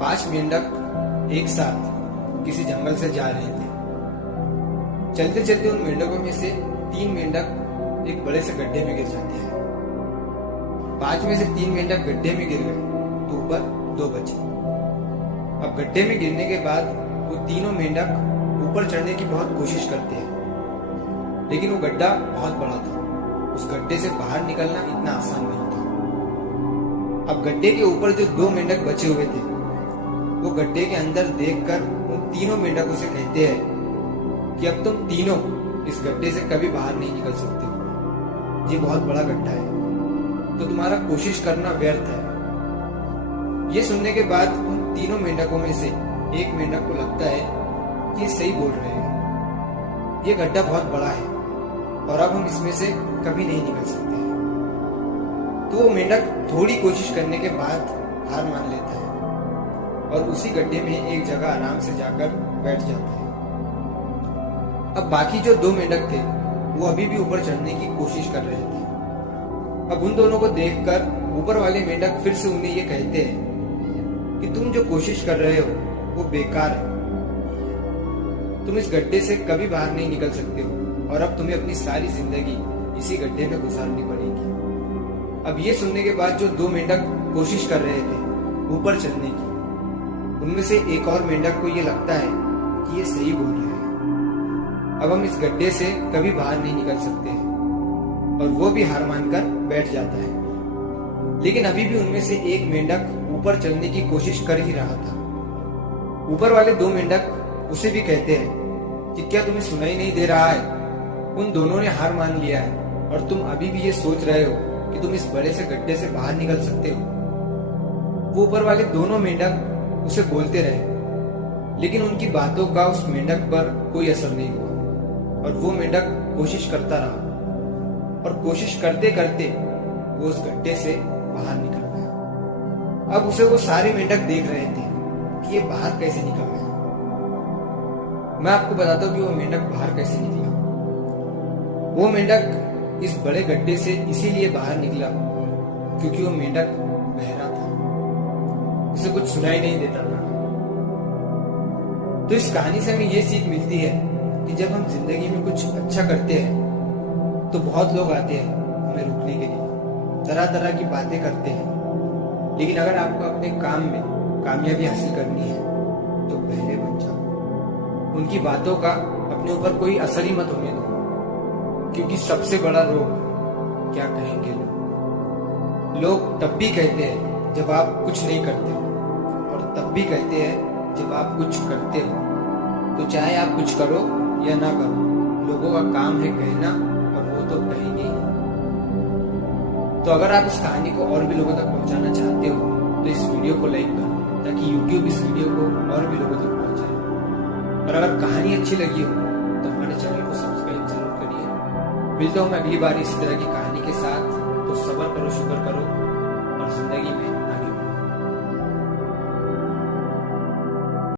5 मेंढक एक साथ किसी जंगल से जा रहे थे। चलते चलते उन मेंढकों में से 3 मेंढक एक बड़े से गड्ढे में गिर जाते हैं। 5 में से 3 मेंढक गड्ढे में गिर गए तो ऊपर 2 बचे। अब गड्ढे में गिरने के बाद वो तीनों मेंढक ऊपर चढ़ने की बहुत कोशिश करते हैं, लेकिन वो गड्ढा बहुत बड़ा था। उस गड्ढे से बाहर निकलना इतना आसान नहीं था। अब गड्ढे के ऊपर जो 2 मेंढक बचे हुए थे वो गड्ढे के अंदर देखकर उन तीनों मेंढकों से कहते हैं कि अब तुम तीनों इस गड्ढे से कभी बाहर नहीं निकल सकते। ये बहुत बड़ा गड्ढा है, तो तुम्हारा कोशिश करना व्यर्थ है। ये सुनने के बाद उन तीनों मेंढकों में से एक मेंढक को लगता है कि ये सही बोल रहे हैं। ये गड्ढा बहुत बड़ा है और अब हम इसमें से कभी नहीं निकल सकते। तो वो मेंढक थोड़ी कोशिश करने के बाद हार मान लेता है और उसी गड्ढे में एक जगह आराम से जाकर बैठ जाता है। अब बाकी जो 2 मेंढक थे वो अभी भी ऊपर चढ़ने की कोशिश कर रहे थे। अब उन दोनों को देखकर ऊपर वाले मेंढक फिर से उन्हें ये कहते हैं कि तुम जो कोशिश कर रहे हो वो बेकार है। तुम इस गड्ढे से कभी बाहर नहीं निकल सकते हो और अब तुम्हें अपनी सारी जिंदगी इसी गड्ढे में गुजारनी पड़ेगी। अब ये सुनने के बाद जो 2 मेंढक कोशिश कर रहे थे ऊपर चढ़ने की, उनमें से एक और मेंढक को ये लगता है कि ये सही बोल रहे हैं। अब हम इस गड्ढे से कभी बाहर नहीं निकल सकते हैं और वो भी हार मानकर बैठ जाता है। लेकिन अभी भी उनमें से एक मेंढक ऊपर चढ़ने की कोशिश कर ही रहा था। ऊपर वाले 2 मेंढक उसे भी कहते हैं कि क्या तुम्हें सुनाई नहीं दे रहा है? उन दोनों ने हार मान लिया है और तुम अभी भी ये सोच रहे हो कि तुम इस बड़े से गड्ढे से बाहर निकल सकते हो। वो ऊपर वाले दोनों मेंढक उसे बोलते रहे, लेकिन उनकी बातों का उस मेंढक पर कोई असर नहीं हुआ और वो मेंढक कोशिश करता रहा और कोशिश करते करते वो उस गड्ढे से बाहर निकल गया। अब उसे वो सारे मेंढक देख रहे थे कि ये बाहर कैसे निकल गया। मैं आपको बताता हूँ कि वो मेंढक बाहर कैसे निकला। वो मेंढक इस बड़े गड्ढे से इसीलिए बाहर निकला क्योंकि वो मेंढक बहरा था, उसे कुछ सुनाई नहीं देता था। तो इस कहानी से हमें ये सीख मिलती है कि जब हम जिंदगी में कुछ अच्छा करते हैं तो बहुत लोग आते हैं हमें रुकने के लिए, तरह तरह की बातें करते हैं। लेकिन अगर आपको अपने काम में कामयाबी हासिल करनी है तो पहले बन जाओ। उनकी बातों का अपने ऊपर कोई असर ही मत होने दो, क्योंकि सबसे बड़ा रोग क्या कहेंगे लोग। लोग तब भी कहते हैं जब आप कुछ नहीं करते और तब भी कहते हैं जब आप कुछ करते हो। तो चाहे आप कुछ करो या ना करो, लोगों का काम है कहना और वो तो कहेंगे ही। तो अगर आप इस कहानी को और भी लोगों तक पहुंचाना चाहते हो तो इस वीडियो को लाइक करो ताकि YouTube इस वीडियो को और भी लोगों तक पहुंचाए। और अगर कहानी अच्छी लगी हो तो हमारे चैनल को सब्सक्राइब जरूर करिए। मिलता हूँ मैं अगली बार इसी तरह की कहानी के साथ। तो सब्र करो, शुक्र करो और जिंदगी में